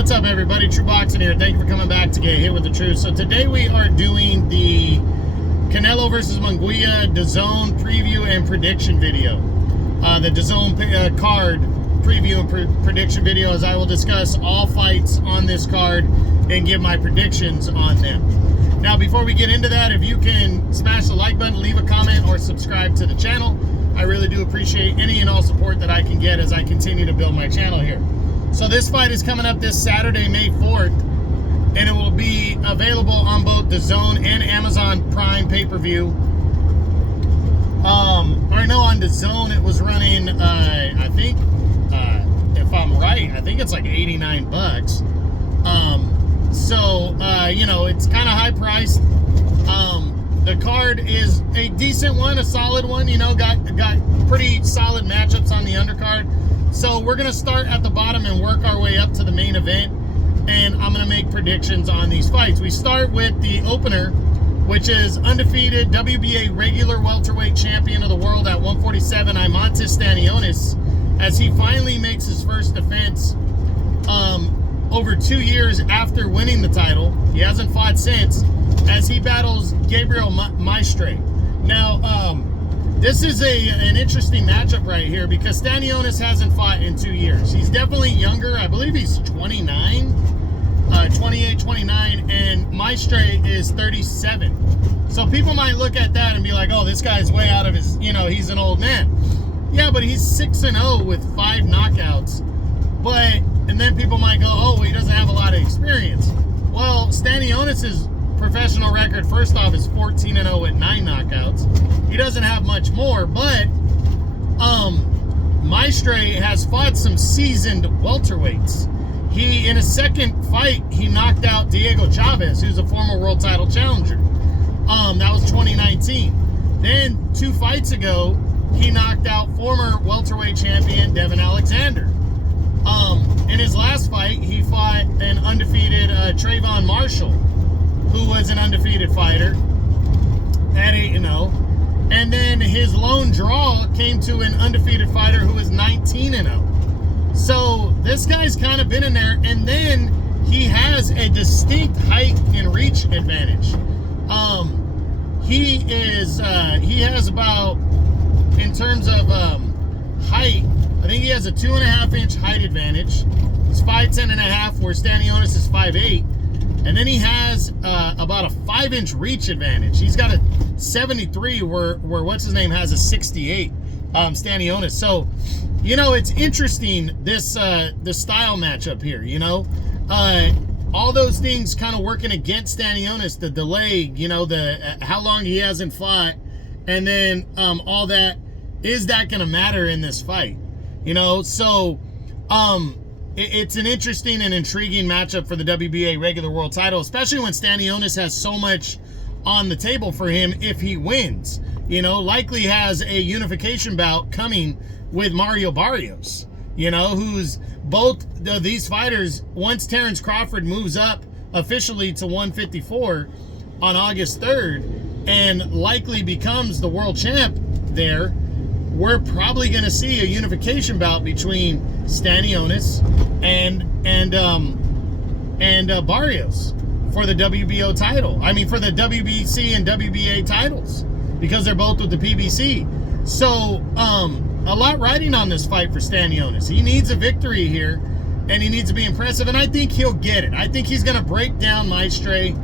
What's up, everybody? True Boxing here. Thank you for coming back to get hit with the truth. So today we are doing the Canelo versus Munguia DAZN preview and prediction video. The DAZN card preview and prediction video, as I will discuss all fights on this card and give my predictions on them. Now, before we get into that, if you can smash the like button, leave a comment, or subscribe to the channel, I really do appreciate any and all support that I can get as I continue to build my channel here. So this fight is coming up this Saturday, May 4th, and it will be available on both DAZN and Amazon Prime pay-per-view. I know on DAZN it was running, I think, if I'm right, I think it's like 89 bucks. You know, it's kind of high priced. The card is a decent one, a solid one, you know, got pretty solid matchups on the undercard. So we're going to start at the bottom and work our way up to the main event, and I'm going to make predictions on these fights. We start with the opener, which is undefeated WBA regular welterweight champion of the world at 147, Imantas Stanionis, as he finally makes his first defense over 2 years after winning the title. He hasn't fought since, as he battles Gabriel Maestre. Now, this is an interesting matchup right here because Stanionis hasn't fought in 2 years. He's definitely younger. I believe he's 29, 28, 29, and Maestre is 37. So people might look at that and be like, oh, this guy's way out of his, you know, he's an old man. Yeah, but he's 6-0 with 5 knockouts. And then people might go, oh, well, he doesn't have a lot of experience. Well, Stanionis' professional record, first off, is 14-0 with 9 knockouts. He doesn't have much more, but Maestre has fought some seasoned welterweights. In his second fight, he knocked out Diego Chavez, who's a former world title challenger. That was 2019. Then 2 fights ago, he knocked out former welterweight champion Devin Alexander. In his last fight, he fought an undefeated Trayvon Marshall, who was an undefeated fighter at 8-0. And then his lone draw came to an undefeated fighter who was 19-0. So this guy's kind of been in there. And then he has a distinct height and reach advantage. He has about, in terms of height, I think he has a 2.5-inch height advantage. He's 5'10.5", where Stanionis is 5'8". And then he has about a 5-inch reach advantage. He's got a 73, where what's his name has a 68, Stanionis. So, you know, it's interesting, this style matchup here, you know. All those things kind of working against Stanionis, the delay, you know, how long he hasn't fought, and then all that. Is that going to matter in this fight? You know, so it's an interesting and intriguing matchup for the WBA regular world title, especially when Stanionis has so much on the table for him if he wins. You know, likely has a unification bout coming with Mario Barrios, you know, who's both of these fighters, once Terrence Crawford moves up officially to 154 on August 3rd and likely becomes the world champ there, we're probably going to see a unification bout between Stanionis and Barrios for the WBO title. I mean, for the WBC and WBA titles, because they're both with the PBC. So, a lot riding on this fight for Stanionis. He needs a victory here, and he needs to be impressive, and I think he'll get it. I think he's going to break down Maestre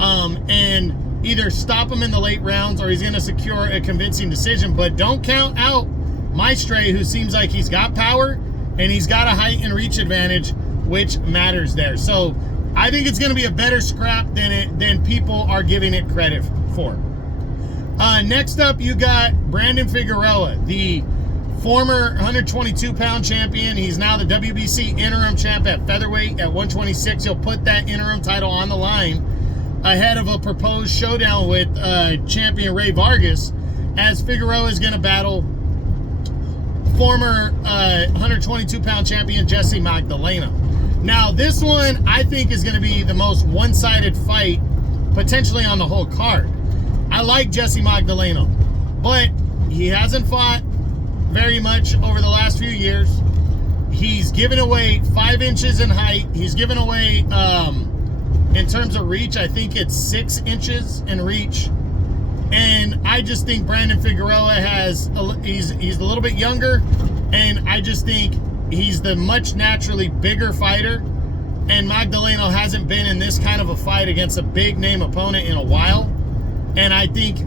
and either stop him in the late rounds, or he's going to secure a convincing decision. But don't count out Maestre, who seems like he's got power and he's got a height and reach advantage, which matters there. So I think it's going to be a better scrap than people are giving it credit for. Next up, you got Brandon Figueroa, the former 122-pound champion. He's now the WBC interim champ at featherweight at 126. He'll put that interim title on the line ahead of a proposed showdown with champion Ray Vargas, as Figueroa is going to battle former 122-pound champion Jesse Magdaleno. Now, this one I think is going to be the most one-sided fight potentially on the whole card. I like Jesse Magdaleno, but he hasn't fought very much over the last few years. He's given away 5 inches in height. He's given away, in terms of reach, I think it's 6 inches in reach. And I just think Brandon Figueroa he's a little bit younger, and I just think he's the much naturally bigger fighter. And Magdaleno hasn't been in this kind of a fight against a big name opponent in a while. And I think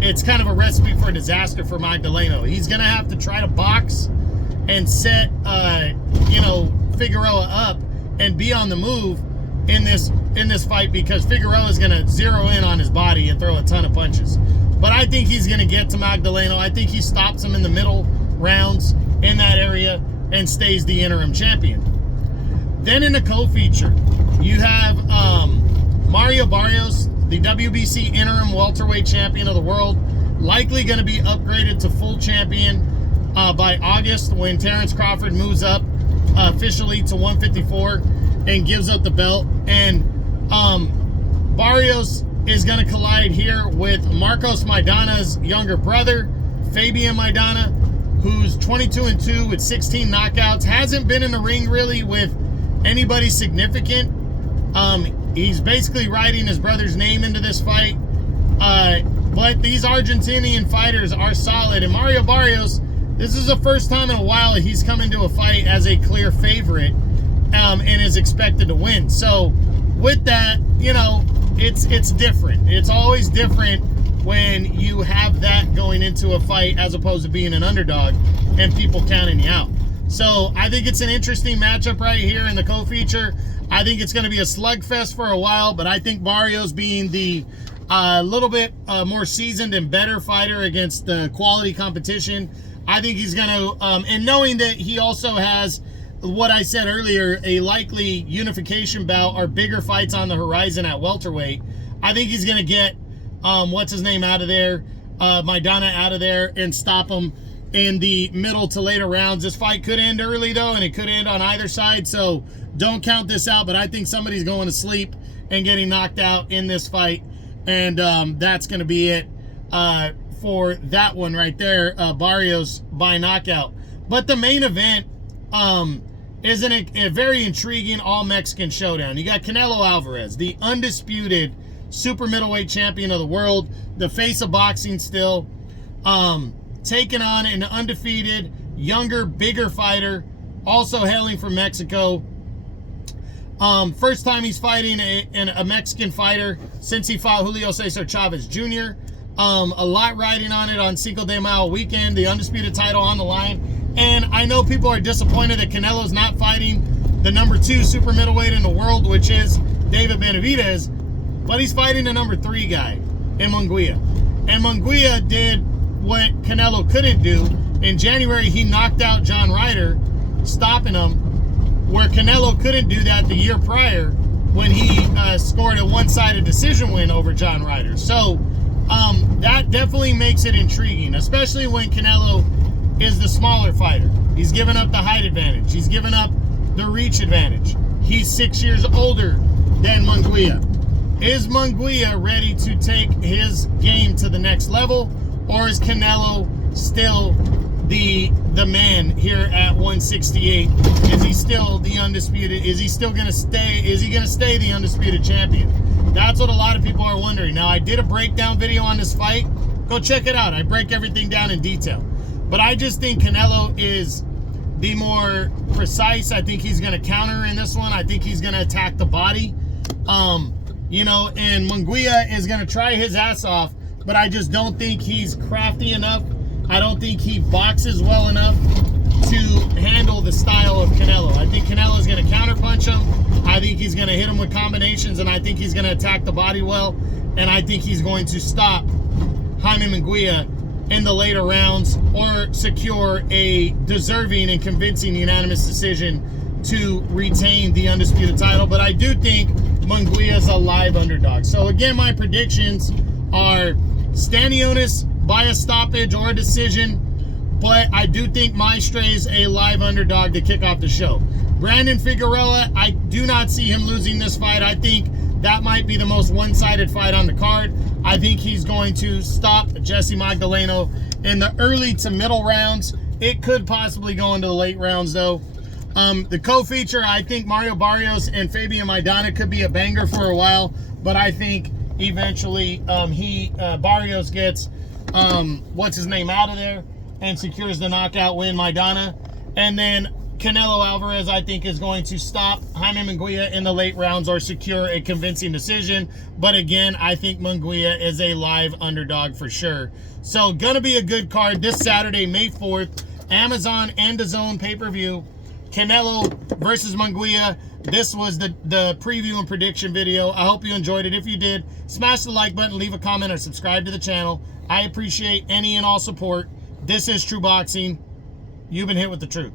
it's kind of a recipe for a disaster for Magdaleno. He's gonna have to try to box and set Figueroa up and be on the move in this fight, because Figueroa is gonna zero in on his body and throw a ton of punches. But I think he's gonna get to Magdaleno. I think he stops him in the middle rounds in that area and stays the interim champion. Then in the co-feature, you have Mario Barrios, the WBC interim welterweight champion of the world, likely going to be upgraded to full champion by August when Terrence Crawford moves up officially to 154 and gives up the belt. And Barrios is going to collide here with Marcos Maidana's younger brother, Fabian Maidana, who's 22-2 with 16 knockouts. Hasn't been in the ring really with anybody significant. He's basically writing his brother's name into this fight. But these Argentinian fighters are solid. And Mario Barrios, this is the first time in a while he's come into a fight as a clear favorite and is expected to win. So with that, it's different. It's always different when you have that going into a fight as opposed to being an underdog and people counting you out. So I think it's an interesting matchup right here in the co-feature. I think it's going to be a slugfest for a while, but I think Barrios, being the little bit more seasoned and better fighter against the quality competition, I think he's going to, and knowing that he also has, what I said earlier, a likely unification bout or bigger fights on the horizon at welterweight, I think he's going to get, what's his name out of there, Maidana out of there, and stop him in the middle to later rounds. This fight could end early though, and it could end on either side, so don't count this out. But I think somebody's going to sleep and getting knocked out in this fight, and that's going to be it for that one right there, Barrios by knockout. But the main event is a very intriguing all-Mexican showdown. You got Canelo Alvarez, the undisputed super middleweight champion of the world, the face of boxing still, taking on an undefeated, younger, bigger fighter, also hailing from Mexico. First time he's fighting a Mexican fighter since he fought Julio Cesar Chavez Jr. A lot riding on it on Cinco de Mayo weekend, the undisputed title on the line. And I know people are disappointed that Canelo's not fighting the number 2 super middleweight in the world, which is David Benavidez, but he's fighting the number 3 guy in Munguia. And Munguia did what Canelo couldn't do. In January, he knocked out John Ryder, stopping him, where Canelo couldn't do that the year prior when he scored a one-sided decision win over John Ryder. So that definitely makes it intriguing, especially when Canelo is the smaller fighter. He's given up the height advantage. He's given up the reach advantage. He's 6 years older than Munguia. Is Munguia ready to take his game to the next level? Or is Canelo still the man here at 168? Is he still the undisputed? Is he still going to stay? Is he going to stay the undisputed champion? That's what a lot of people are wondering. Now, I did a breakdown video on this fight. Go check it out. I break everything down in detail. But I just think Canelo is the more precise. I think he's going to counter in this one. I think he's going to attack the body. And Munguia is going to try his ass off, but I just don't think he's crafty enough. I don't think he boxes well enough to handle the style of Canelo. I think Canelo is going to counterpunch him. I think he's going to hit him with combinations, and I think he's going to attack the body well. And I think he's going to stop Jaime Munguia in the later rounds or secure a deserving and convincing unanimous decision to retain the undisputed title. But I do think Munguia is a live underdog. So again, my predictions are Stanionis by a stoppage or a decision, but I do think Maestre's a live underdog to kick off the show. Brandon Figueroa, I do not see him losing this fight. I think that might be the most one-sided fight on the card. I think he's going to stop Jesse Magdaleno in the early to middle rounds It could possibly go into the late rounds, though. The co-feature, I think Mario Barrios and Fabian Maidana could be a banger for a while, but I think eventually Barrios gets what's his name out of there and secures the knockout win, Maidana. And then Canelo Alvarez, I think, is going to stop Jaime Munguia in the late rounds or secure a convincing decision. But again, I think Munguia is a live underdog for sure. So gonna be a good card this Saturday, May 4th, Amazon and DAZN pay-per-view. Canelo versus Munguia. This was the preview and prediction video. I hope you enjoyed it. If you did, smash the like button, leave a comment, or subscribe to the channel. I appreciate any and all support. This is True Boxing. You've been hit with the truth.